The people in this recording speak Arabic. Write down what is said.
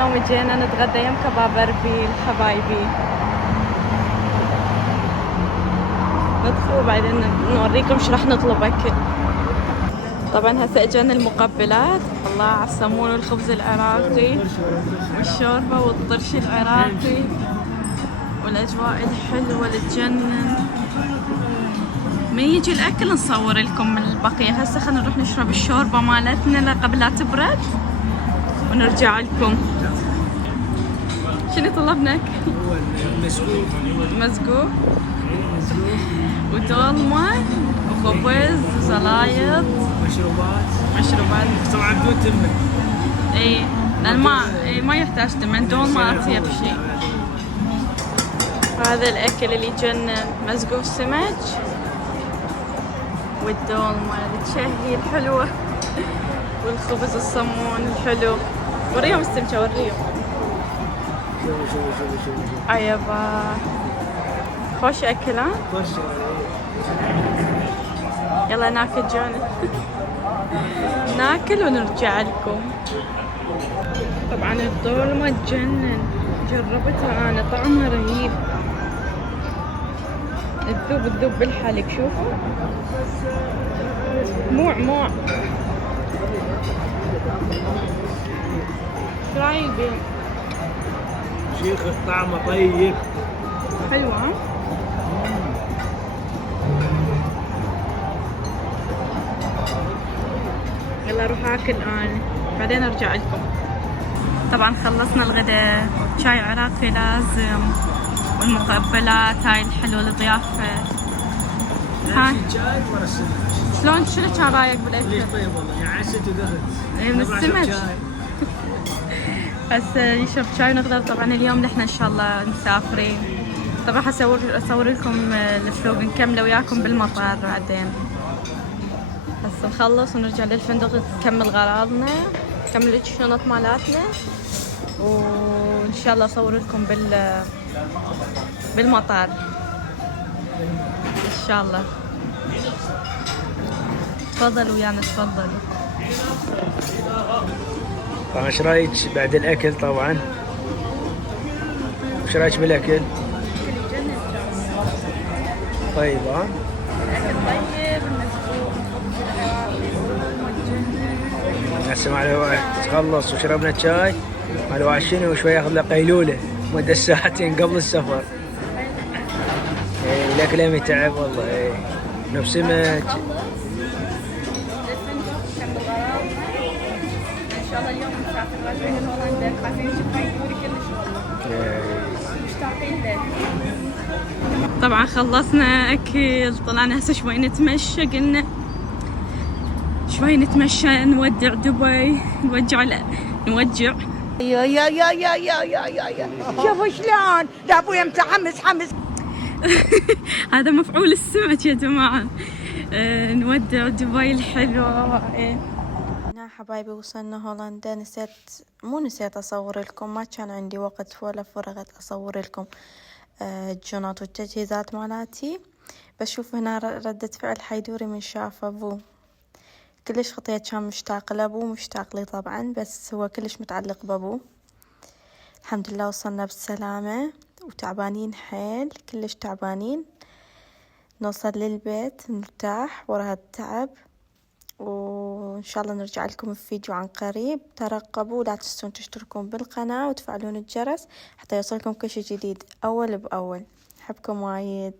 اليوم جينا نتغدى يم كباب اربيل حبايبي. ندخل وبعدين نوريكم شو راح نطلب اكل. طبعا هسه اجانا المقبلات، الله على السمون والخبز العراقي والشوربه والطرش العراقي والاجواء الحلوه اللي تجنن. من يجي الاكل نصور لكم من البقيه. هسه خلينا نروح نشرب الشوربه مالتنا قبل لا تبرد ونرجع لكم. شنو طلبنا؟ مسقوق مسقوق ودولمة وخبز وزلايط مشروبات طبعا بدون تمن. اي لان ما يحتاج تمن. دولمة اطيب شيء. هذا الاكل اللي يجنن، مسقوق سمك والدولمة التشهي الحلوة والخبز الصمون الحلو. وريهم السمكة وريهم. شوفوا ايبا خوش اكل. ها يلا ناكل جونا. ناكل ونرجع لكم. طبعا الدولمة تجنن، جربتها انا طعمها رهيب. تذوب بالحلق. شوفوا موع شو رايك بيه؟ شيخ طعمه طيب حلوة. يلا اروح اكل انا بعدين ارجع لكم. طبعا خلصنا الغداء، شاي عراقي لازم والمقبلات هاي الحلوة الضيافة. هاي شاي ورا السمك. شلون شنو كان رايك بالاكل؟ ليش طيب والله يعني عشت ودخلت. اي من السمك. هسه يشرب شاي ونقدر. طبعا اليوم نحن ان شاء الله مسافرين. طبعا اصور لكم الفلوق نكمله وياكم بالمطار بعدين. هسه نخلص ونرجع للفندق نكمل غراضنا، نكمل الشنط مالاتنا، وان شاء الله اصور لكم بالمطار ان شاء الله. تفضلوا ويانا تفضلوا. طبعا ايش رايك بعد الاكل؟ طبعا ايش رايك بالاكل؟ طيب ها؟ الاكل طيب. هسه مع تخلص وشربنا شاي مع الواشين وشوي ياخذ له قيلوله مدة ساعتين قبل السفر. ايه الاكل يوم يتعب والله. ايه نفس سمك. ان شاء الله اليوم نسافر راجعين لهولندا. خايفين نشوف هاي الدوري كلش والله. مشتاقين له. طبعا خلصنا اكل، طلعنا هسه شوي نتمشى. قلنا شوي نتمشى نودع دبي، نودع يا شوفوا شلون لا ابويا متحمس. هذا مفعول السمك يا جماعة. نودع دبي الحلوة. هنا حبايبي وصلنا هولندا. نسيت اصور لكم، ما كان عندي وقت ولا فرغت اصور لكم الجنط والتجهيزات مالاتي. بس شوف هنا ردة فعل حيدوري من شاف ابوه. كلش خطية كان مشتاق لابوه، مشتاق لي طبعا، بس هو كلش متعلق بابوه. الحمد لله وصلنا بالسلامة وتعبانين حيل، كلش تعبانين. نوصل للبيت نرتاح ورا هالتعب، وإن شاء الله نرجع لكم في فيديو عن قريب. ترقبوا، لا تنسون تشتركون بالقناة وتفعلون الجرس حتى يوصلكم كل شي جديد أول بأول. أحبكم وايد.